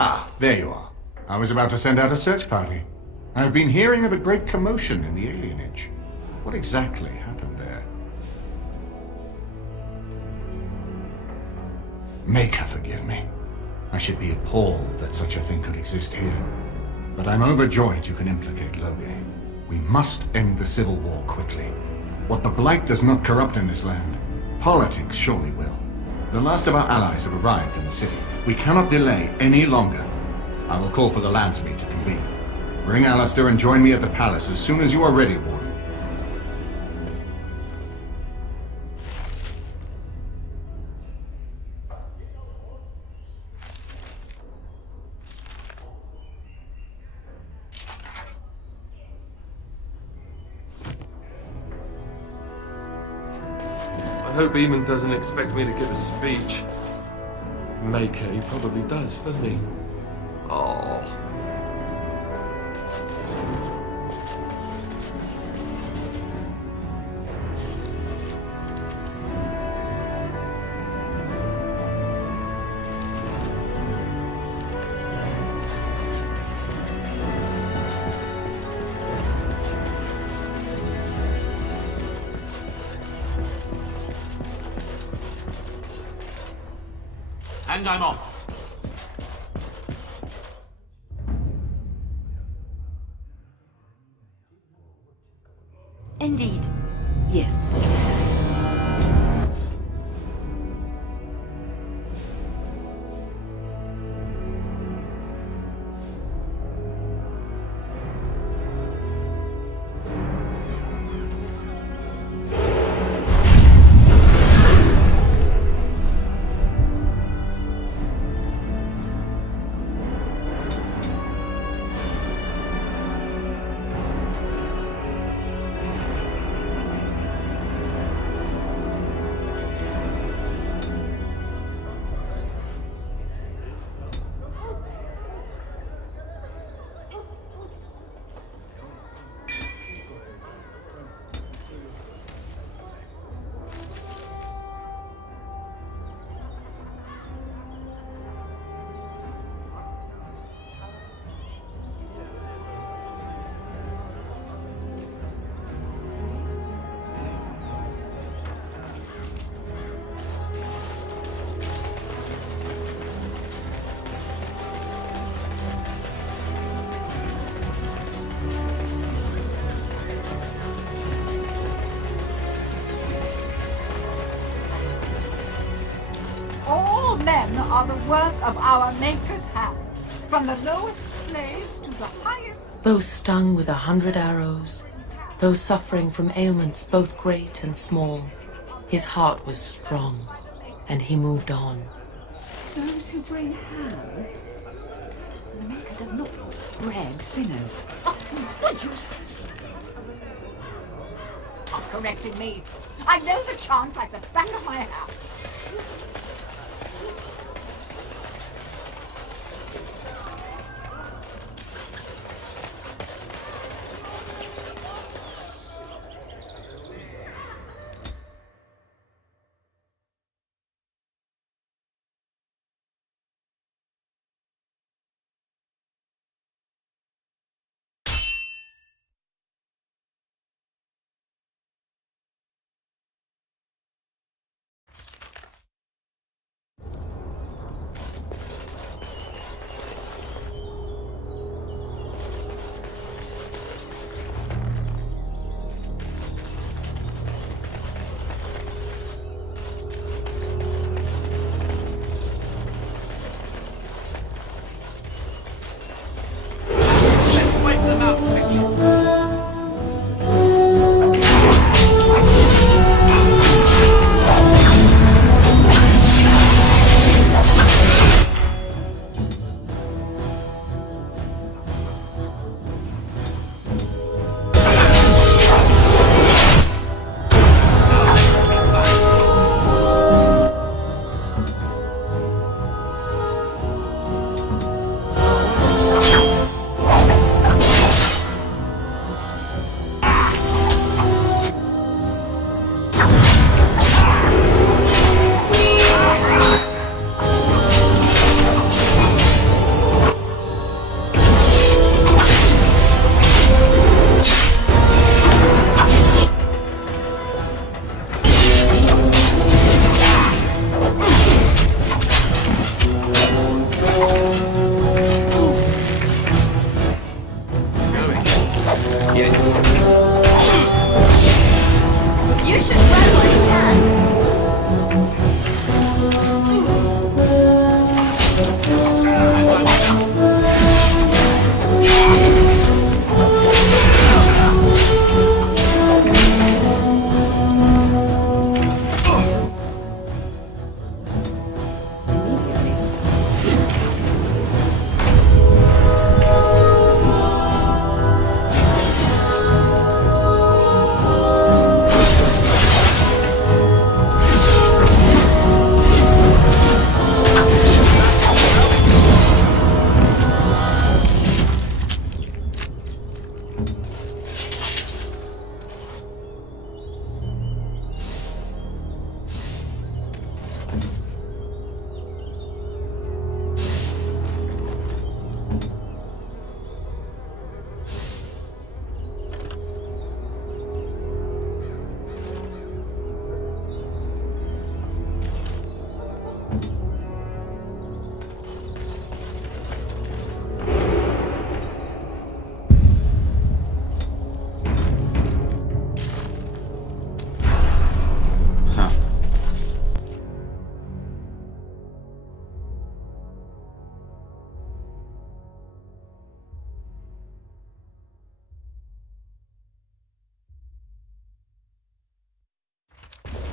Ah, there you are. I was about to send out a search party. I've been hearing of a great commotion in the alienage. What exactly happened there? Make her forgive me. I should be appalled that such a thing could exist here. But I'm overjoyed you can implicate Loge. We must end the civil war quickly. What the Blight does not corrupt in this land, politics surely will. The last of our allies have arrived in the city. We cannot delay any longer. I will call for the Landsmeet to convene. Bring Alistair and join me at the palace as soon as you are ready, Warden. I hope Eamon doesn't expect me to give a speech. Maker, he probably does, doesn't he? Oh. And I'm off. Indeed. Yes. All men are the work of our Maker's hands, from the lowest slaves to the highest. Those stung with 100 arrows, those suffering from ailments both great and small, his heart was strong, and he moved on. Those who bring ham. The Maker does not bread sinners. Would you stop correcting me? I know the chant like the back of my hand.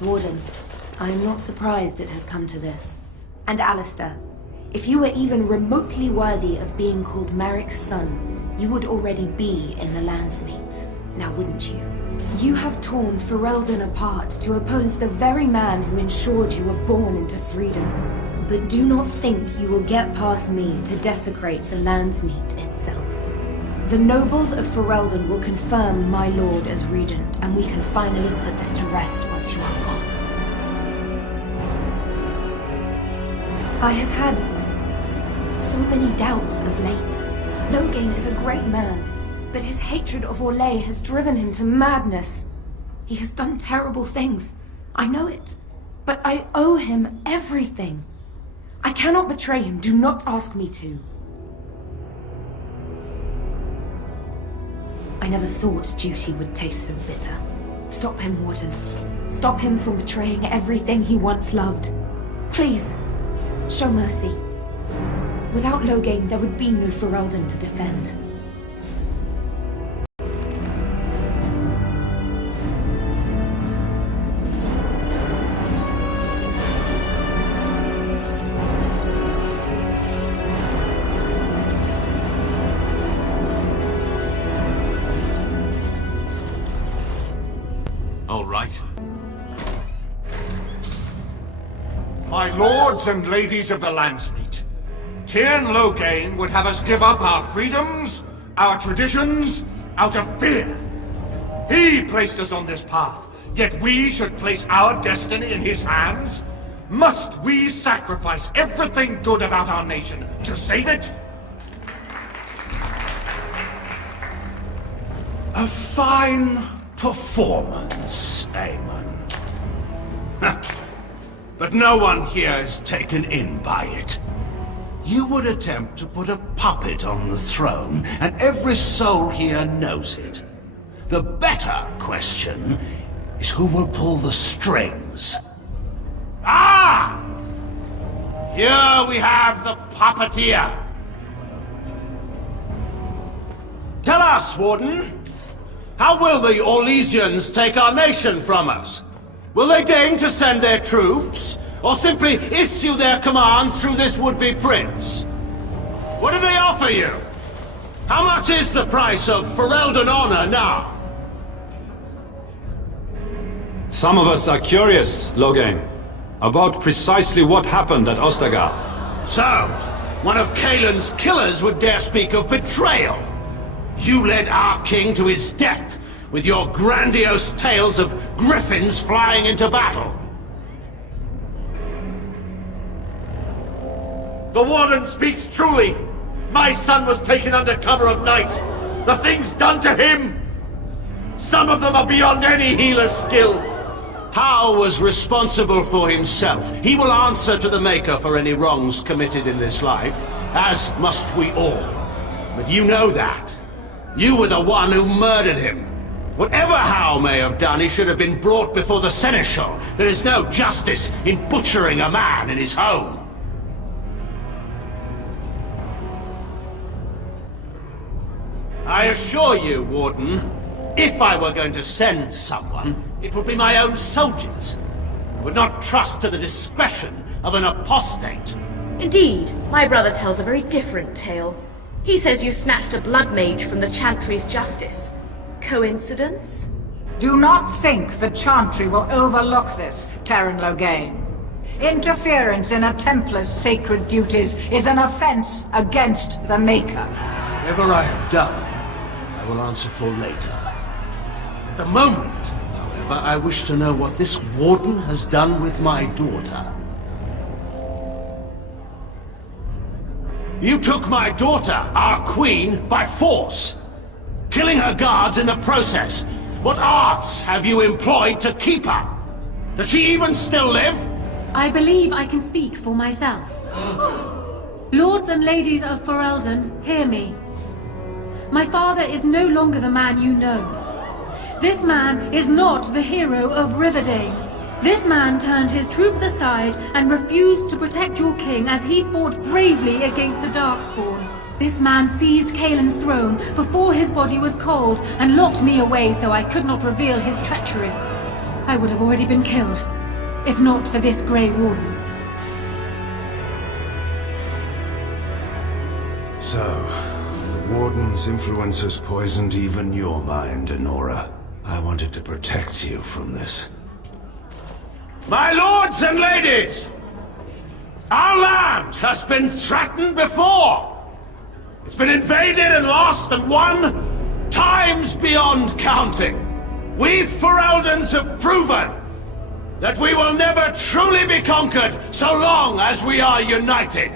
Warden, I am not surprised it has come to this. And Alistair, if you were even remotely worthy of being called Merrick's son, you would already be in the Landsmeet, now wouldn't you? You have torn Ferelden apart to oppose the very man who ensured you were born into freedom. But do not think you will get past me to desecrate the Landsmeet itself. The nobles of Ferelden will confirm my lord as regent, and we can finally put this to rest once you are gone. I have had so many doubts of late. Logain is a great man, but his hatred of Orlais has driven him to madness. He has done terrible things. I know it. But I owe him everything. I cannot betray him. Do not ask me to. I never thought duty would taste so bitter. Stop him, Warden. Stop him from betraying everything he once loved. Please, show mercy. Without Logain, there would be no Ferelden to defend. All right. My lords and ladies of the Landsmeet, Tyrn Logain would have us give up our freedoms, our traditions, out of fear. He placed us on this path, yet we should place our destiny in his hands? Must we sacrifice everything good about our nation to save it? A fine performance, Aemon. But no one here is taken in by it. You would attempt to put a puppet on the throne, and every soul here knows it. The better question is who will pull the strings. Ah! Here we have the puppeteer. Tell us, Warden, how will the Orlesians take our nation from us? Will they deign to send their troops, or simply issue their commands through this would-be prince? What do they offer you? How much is the price of Ferelden honor now? Some of us are curious, Logain, about precisely what happened at Ostagar. So, one of Kaelin's killers would dare speak of betrayal. You led our king to his death with your grandiose tales of griffins flying into battle. The Warden speaks truly. My son was taken under cover of night. The things done to him, some of them are beyond any healer's skill. Hal was responsible for himself. He will answer to the Maker for any wrongs committed in this life, as must we all. But you know that. You were the one who murdered him. Whatever Hal may have done, he should have been brought before the Seneschal. There is no justice in butchering a man in his home. I assure you, Warden, if I were going to send someone, it would be my own soldiers. I would not trust to the discretion of an apostate. Indeed, my brother tells a very different tale. He says you snatched a blood mage from the Chantry's justice. Coincidence? Do not think the Chantry will overlook this, Tyrn Logain. Interference in a Templar's sacred duties is an offense against the Maker. Whatever I have done, I will answer for later. At the moment, however, I wish to know what this Warden has done with my daughter. You took my daughter, our queen, by force, killing her guards in the process. What arts have you employed to keep her? Does she even still live? I believe I can speak for myself. Lords and ladies of Ferelden, hear me. My father is no longer the man you know. This man is not the hero of Riverdale. This man turned his troops aside and refused to protect your king as he fought bravely against the Darkspawn. This man seized Kaelin's throne before his body was cold and locked me away so I could not reveal his treachery. I would have already been killed, if not for this Grey Warden. So, the Warden's influence has poisoned even your mind, Enora. I wanted to protect you from this. My lords and ladies! Our land has been threatened before! It's been invaded and lost and won times beyond counting. We Fereldans have proven that we will never truly be conquered so long as we are united.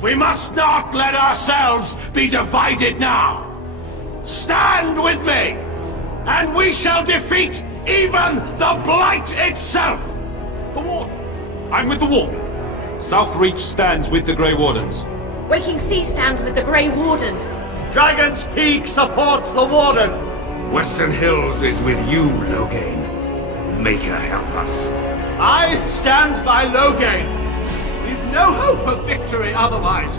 We must not let ourselves be divided now. Stand with me, and we shall defeat even the Blight itself! The Warden! I'm with the Warden. Southreach stands with the Grey Wardens. Waking Sea stands with the Grey Warden. Dragon's Peak supports the Warden! Western Hills is with you, Loghain. Maker help us. I stand by Loghain. We've no hope of victory otherwise.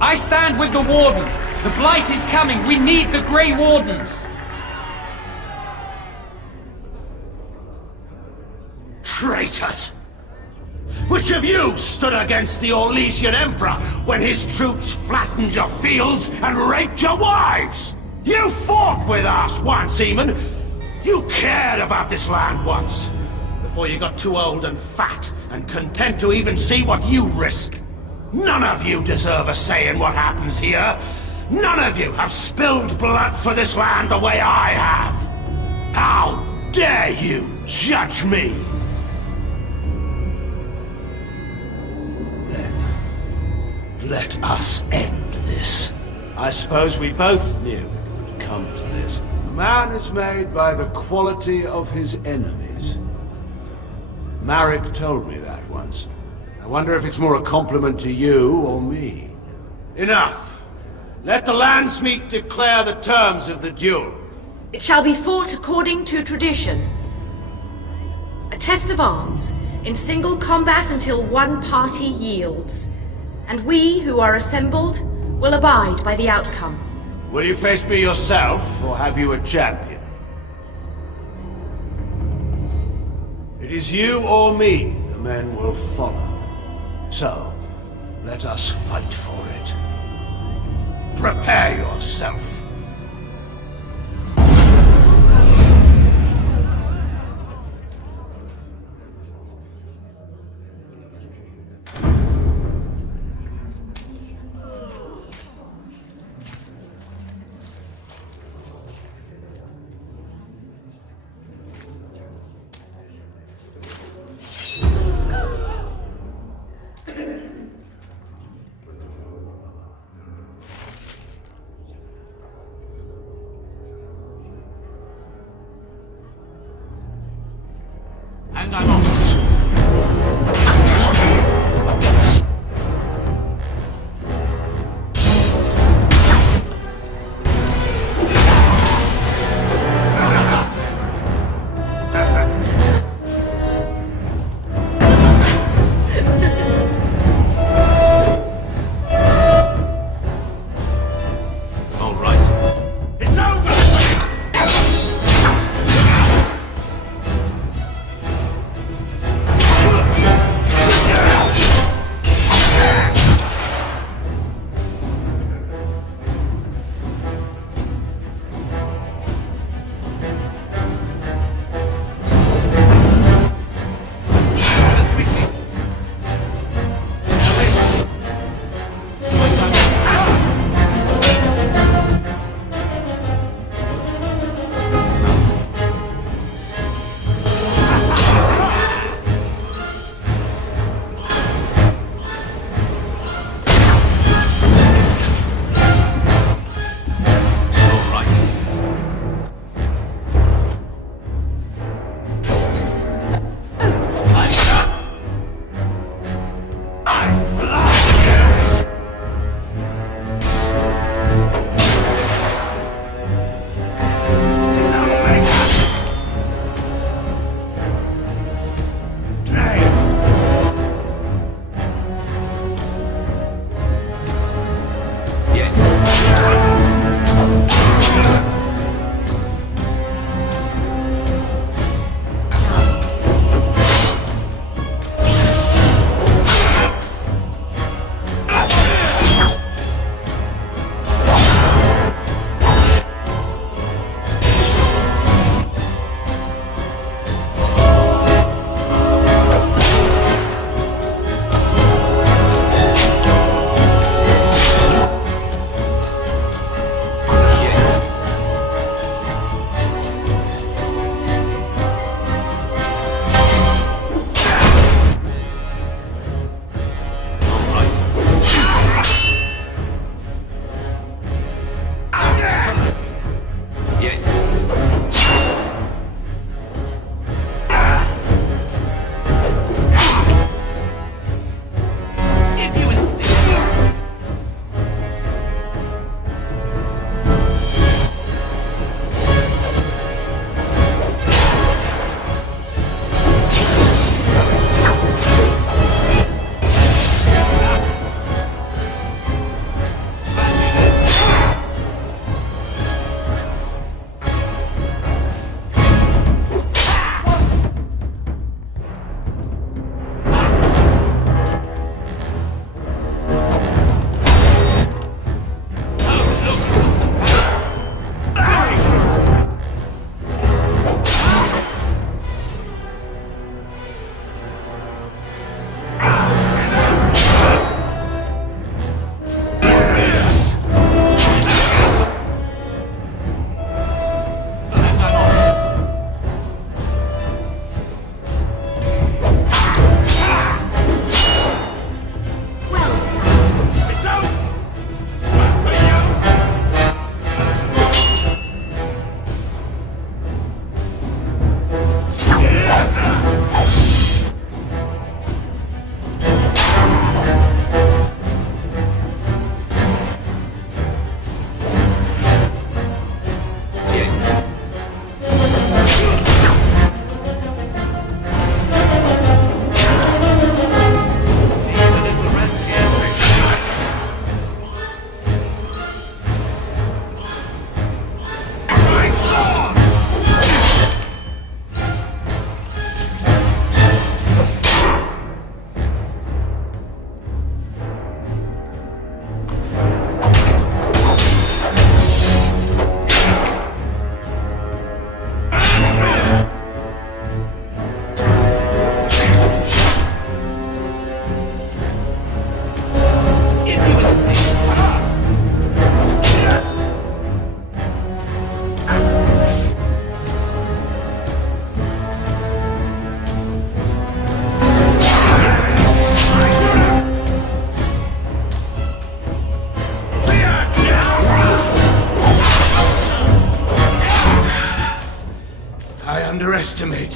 I stand with the Warden. The Blight is coming. We need the Grey Wardens. Traitors! Which of you stood against the Orlesian Emperor when his troops flattened your fields and raped your wives? You fought with us once, Eamon. You cared about this land once. Before you got too old and fat and content to even see what you risk. None of you deserve a say in what happens here. None of you have spilled blood for this land the way I have. How dare you judge me? Let us end this. I suppose we both knew it would come to this. A man is made by the quality of his enemies. Marek told me that once. I wonder if it's more a compliment to you or me. Enough! Let the Landsmeet declare the terms of the duel. It shall be fought according to tradition. A test of arms, in single combat until one party yields. And we, who are assembled, will abide by the outcome. Will you face me yourself, or have you a champion? It is you or me the men will follow. So, let us fight for it. Prepare yourself.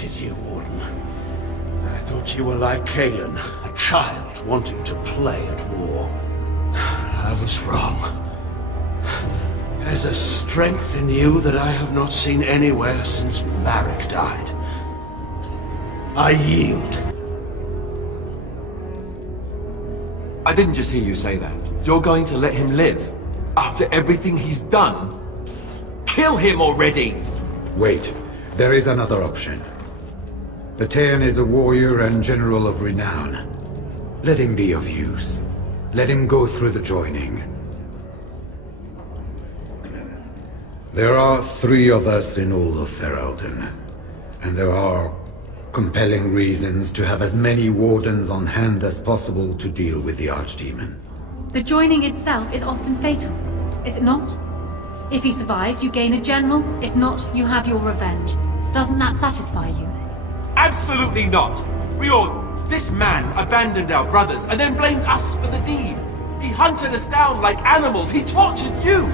hated you, Warden. I thought you were like Kalen, a child wanting to play at war. I was wrong. There's a strength in you that I have not seen anywhere since Marek died. I yield. I didn't just hear you say that. You're going to let him live? After everything he's done? Kill him already! Wait, there is another option. Batean is a warrior and general of renown. Let him be of use. Let him go through the joining. There are 3 of us in all of Ferelden, and there are compelling reasons to have as many wardens on hand as possible to deal with the Archdemon. The joining itself is often fatal, is it not? If he survives, you gain a general. If not, you have your revenge. Doesn't that satisfy you? Absolutely not! This man abandoned our brothers and then blamed us for the deed. He hunted us down like animals. He tortured you!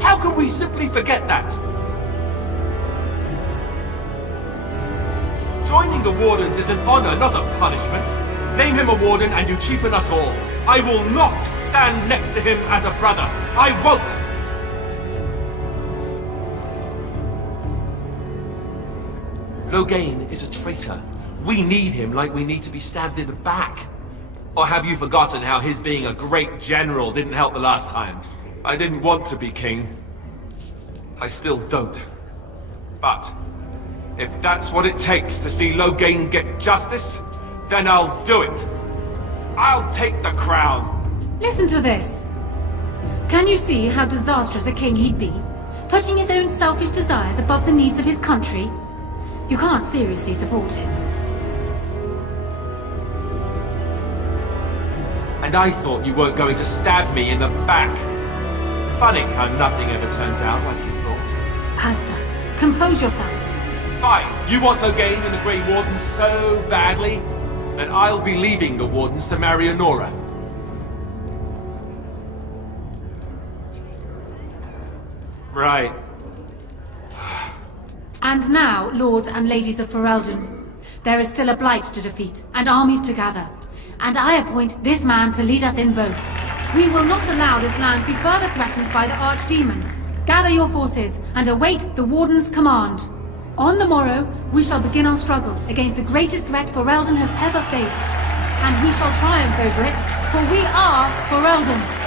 How can we simply forget that? Joining the Wardens is an honor, not a punishment. Name him a Warden and you cheapen us all. I will not stand next to him as a brother. I won't! Logain is a traitor. We need him like we need to be stabbed in the back. Or have you forgotten how his being a great general didn't help the last time? I didn't want to be king. I still don't. But if that's what it takes to see Logain get justice, then I'll do it. I'll take the crown. Listen to this. Can you see how disastrous a king he'd be? Putting his own selfish desires above the needs of his country? You can't seriously support him. And I thought you weren't going to stab me in the back. Funny how nothing ever turns out like you thought. Alistair, compose yourself. Fine, you want Logain and the Grey Wardens so badly? Then I'll be leaving the Wardens to marry Honora. Right. And now, lords and ladies of Ferelden, there is still a blight to defeat, and armies to gather. And I appoint this man to lead us in both. We will not allow this land be further threatened by the Archdemon. Gather your forces, and await the Warden's command. On the morrow, we shall begin our struggle against the greatest threat Ferelden has ever faced. And we shall triumph over it, for we are Ferelden.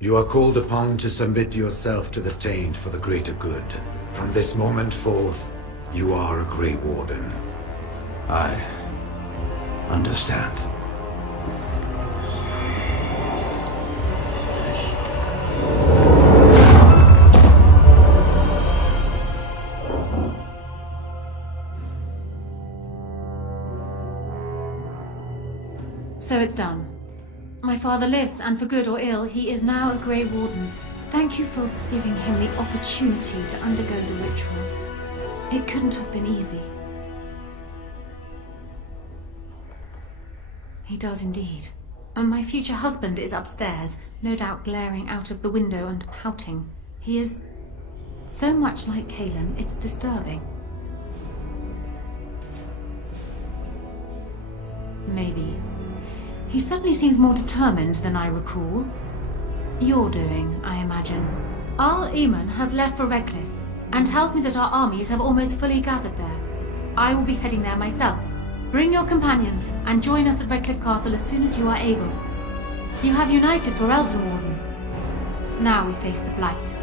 You are called upon to submit yourself to the Taint for the greater good. From this moment forth, you are a Grey Warden. I understand. So it's done. My father lives, and for good or ill, he is now a Grey Warden. Thank you for giving him the opportunity to undergo the ritual. It couldn't have been easy. He does indeed. And my future husband is upstairs, no doubt glaring out of the window and pouting. He is so much like Kalen, it's disturbing. Maybe. He suddenly seems more determined than I recall. You're doing, I imagine. Arl Eamon has left for Redcliffe, and tells me that our armies have almost fully gathered there. I will be heading there myself. Bring your companions, and join us at Redcliffe Castle as soon as you are able. You have united Ferelden, Warden. Now we face the Blight.